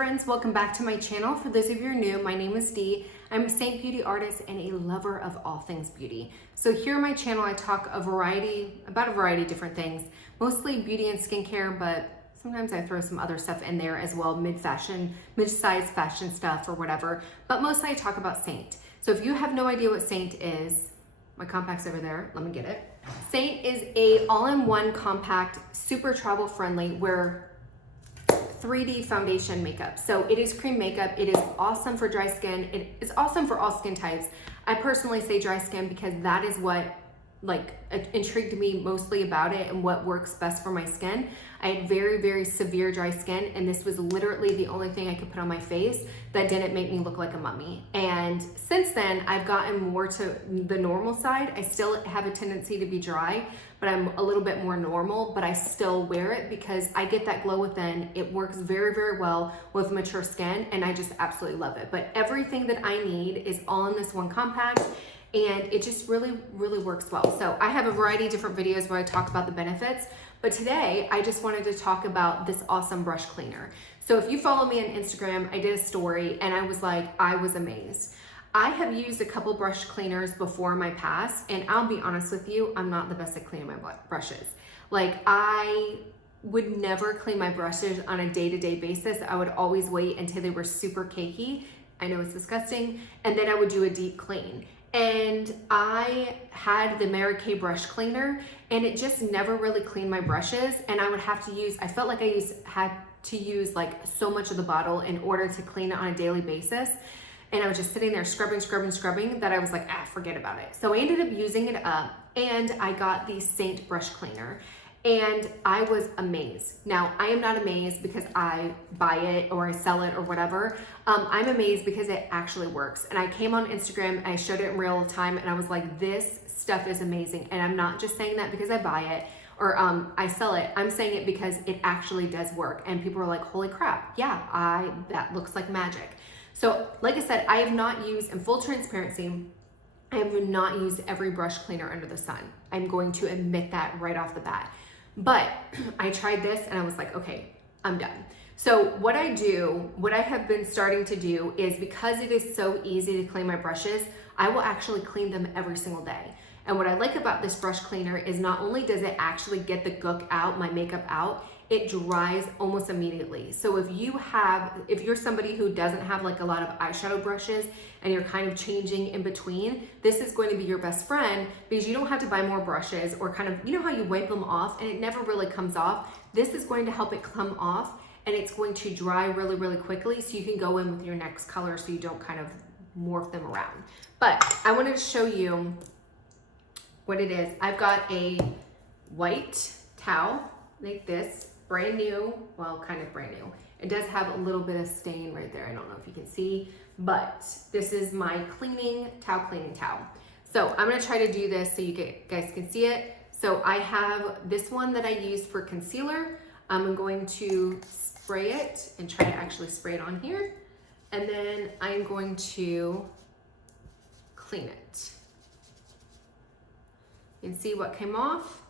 friends, welcome back to my channel. For those of you who are new, my name is Dee. I'm a Saint Beauty artist and a lover of all things beauty. So here on my channel, I talk about a variety of different things, mostly beauty and skincare, but sometimes I throw some other stuff in there as well, mid-size fashion stuff or whatever, but mostly I talk about Saint. So if you have no idea what Saint is, my compact's over there, let me get it. Saint is a all-in-one compact, super travel friendly, where 3D foundation makeup. So it is cream makeup. It is awesome for dry skin. It is awesome for all skin types. I personally say dry skin because that is what intrigued me mostly about it and what works best for my skin. I had very, very severe dry skin, and this was literally the only thing I could put on my face that didn't make me look like a mummy. And since then, I've gotten more to the normal side. I still have a tendency to be dry, but I'm a little bit more normal, but I still wear it because I get that glow within. It works very, very well with mature skin, and I just absolutely love it. But everything that I need is all in this one compact, and it just really, really works well. So I have a variety of different videos where I talk about the benefits, but today I just wanted to talk about this awesome brush cleaner. So if you follow me on Instagram, I did a story and I was amazed. I have used a couple brush cleaners before in my past, and I'll be honest with you, I'm not the best at cleaning my brushes. Like, I would never clean my brushes on a day-to-day basis. I would always wait until they were super cakey. I know it's disgusting. And then I would do a deep clean. And I had the Mary Kay brush cleaner, and it just never really cleaned my brushes. And I would have to use, I felt like I had to use like so much of the bottle in order to clean it on a daily basis. And I was just sitting there scrubbing that I was like, forget about it. So I ended up using it up, and I got the Saint brush cleaner, and I was amazed. Now, I am not amazed because I buy it or I sell it or whatever. I'm amazed because it actually works. And I came on Instagram, I showed it in real time, and I was like, this stuff is amazing. And I'm not just saying that because I buy it or I sell it. I'm saying it because it actually does work. And people are like, holy crap, yeah, that looks like magic. So like I said, I have not used, in full transparency, I have not used every brush cleaner under the sun. I'm going to admit that right off the bat. But I tried this and I was like, okay, I'm done. So what I have been starting to do is, because it is so easy to clean my brushes, I will actually clean them every single day. And what I like about this brush cleaner is not only does it actually get the gook out, my makeup out, it dries almost immediately. So if you're somebody who doesn't have like a lot of eyeshadow brushes and you're kind of changing in between, this is going to be your best friend, because you don't have to buy more brushes or kind of, you know how you wipe them off and it never really comes off? This is going to help it come off, and it's going to dry really, really quickly, so you can go in with your next color so you don't kind of morph them around. But I wanted to show you what it is. I've got a white towel like this, brand new, well, kind of brand new. It does have a little bit of stain right there. I don't know if you can see, but this is my cleaning towel. So I'm gonna try to do this so you guys can see it. So I have this one that I use for concealer. I'm going to spray it and try to actually spray it on here. And then I'm going to clean it. You can see what came off,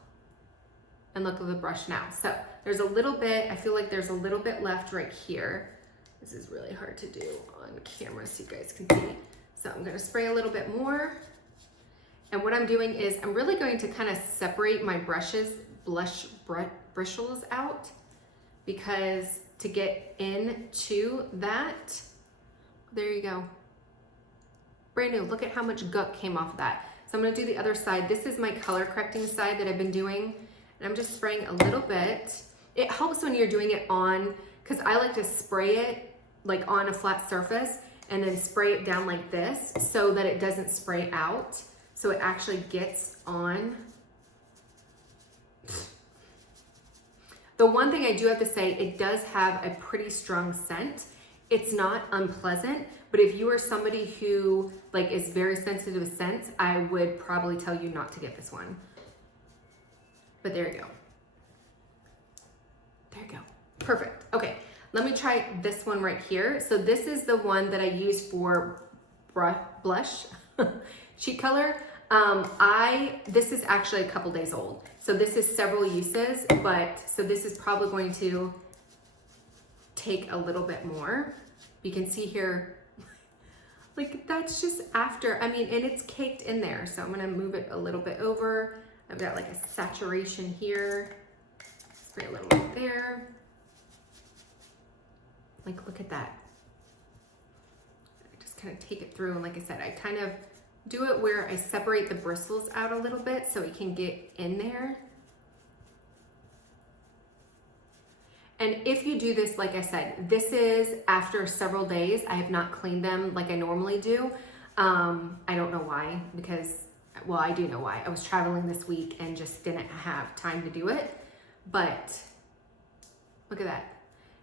and look at the brush now. So there's a little bit, I feel like there's a little bit left right here. This is really hard to do on camera so you guys can see. So I'm gonna spray a little bit more. And what I'm doing is I'm really going to kind of separate my bristles out, because to get into that, there you go. Brand new, look at how much gook came off of that. So I'm gonna do the other side. This is my color correcting side that I've been doing. And I'm just spraying a little bit. It helps when you're doing it on, because I like to spray it like on a flat surface and then spray it down like this so that it doesn't spray out. So it actually gets on. The one thing I do have to say, it does have a pretty strong scent. It's not unpleasant, but if you are somebody who is very sensitive to scents, I would probably tell you not to get this one. But there you go. There you go. Perfect. Okay, let me try this one right here. So this is the one that I use for blush, cheek color. This is actually a couple days old. So this is several uses, but so this is probably going to take a little bit more. You can see here, like that's just after, I mean, and it's caked in there. So I'm gonna move it a little bit over. I've got like a saturation here. Spray a little bit there. Like, look at that. I just kind of take it through, and like I said, I kind of do it where I separate the bristles out a little bit so it can get in there. And if you do this, like I said, this is after several days. I have not cleaned them like I normally do. I don't know why, because, well, I do know why. I was traveling this week and just didn't have time to do it. But look at that.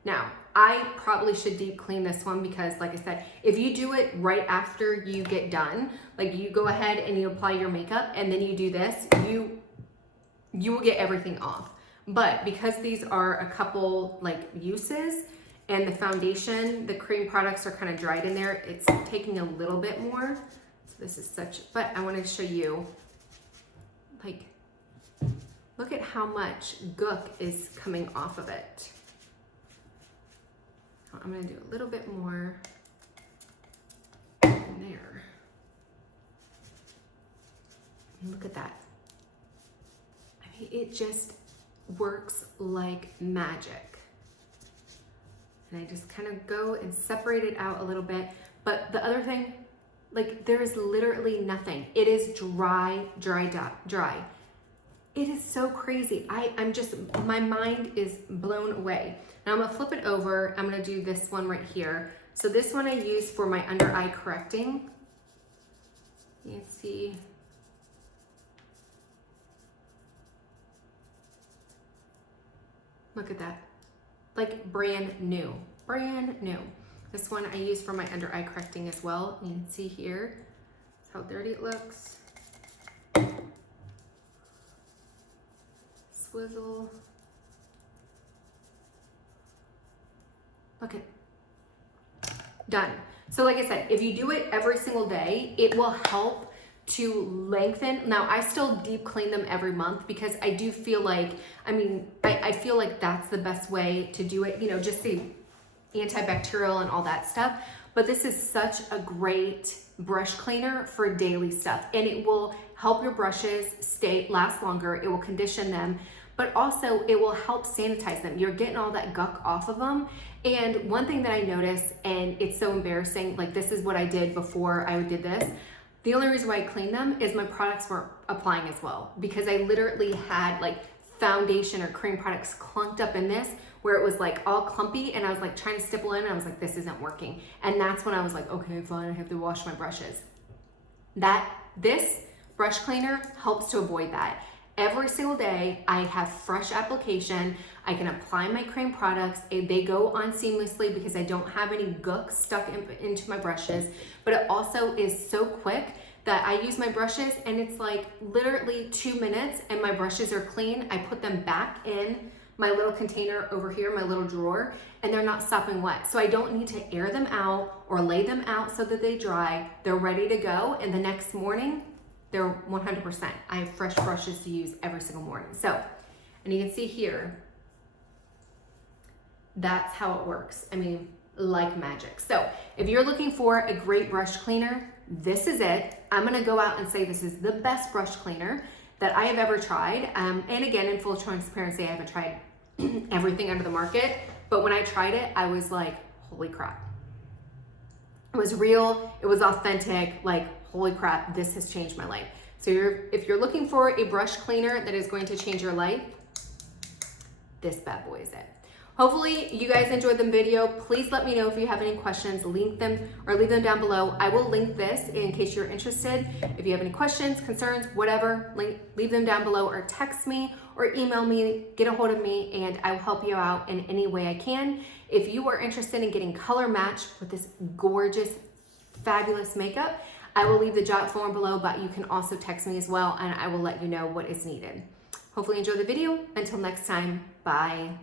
Now, I probably should deep clean this one because, like I said, if you do it right after you get done, like you go ahead and you apply your makeup and then you do this, you will get everything off. But because these are a couple like uses and the foundation, the cream products are kind of dried in there, it's taking a little bit more. So this is such, but I want to show you, like, look at how much gook is coming off of it. I'm going to do a little bit more in there. And look at that. I mean, it just works like magic. And I just kind of go and separate it out a little bit. But the other thing, like, there is literally nothing. It is dry. It is so crazy. I'm just, my mind is blown away. Now I'm gonna flip it over. I'm gonna do this one right here. So this one I use for my under eye correcting. You can see. Look at that. Like brand new. This one I use for my under eye correcting as well. You can see here how dirty it looks. Swizzle. Look at, done. So like I said, if you do it every single day, it will help to lengthen. Now I still deep clean them every month because I do feel like, I mean, I feel like that's the best way to do it, you know, just the antibacterial and all that stuff. But this is such a great brush cleaner for daily stuff, and it will help your brushes last longer. It will condition them, but also it will help sanitize them. You're getting all that gunk off of them. And one thing that I noticed, and it's so embarrassing, like this is what I did before I did this. The only reason why I cleaned them is my products weren't applying as well, because I literally had like foundation or cream products clunked up in this where it was like all clumpy, and I was like trying to stipple in and I was like, this isn't working. And that's when I was like, okay, fine, I have to wash my brushes. This brush cleaner helps to avoid that. Every single day I have fresh application. I can apply my cream products. They go on seamlessly because I don't have any gook stuck into my brushes, but it also is so quick that I use my brushes and it's like literally 2 minutes and my brushes are clean. I put them back in my little container over here, my little drawer, and they're not sopping wet. So I don't need to air them out or lay them out so that they dry. They're ready to go, and the next morning, they're 100%. I have fresh brushes to use every single morning. So, and you can see here, that's how it works. I mean, like magic. So if you're looking for a great brush cleaner, this is it. I'm gonna go out and say this is the best brush cleaner that I have ever tried. And again, in full transparency, I haven't tried everything under the market, but when I tried it, I was like, holy crap. It was real, it was authentic, like, holy crap, this has changed my life. So if you're looking for a brush cleaner that is going to change your life, this bad boy is it. Hopefully you guys enjoyed the video. Please let me know if you have any questions, leave them down below. I will link this in case you're interested. If you have any questions, concerns, whatever, leave them down below, or text me or email me, get a hold of me, and I will help you out in any way I can. If you are interested in getting color matched with this gorgeous, fabulous makeup, I will leave the jot form below, but you can also text me as well, and I will let you know what is needed. Hopefully you enjoyed the video. Until next time, bye.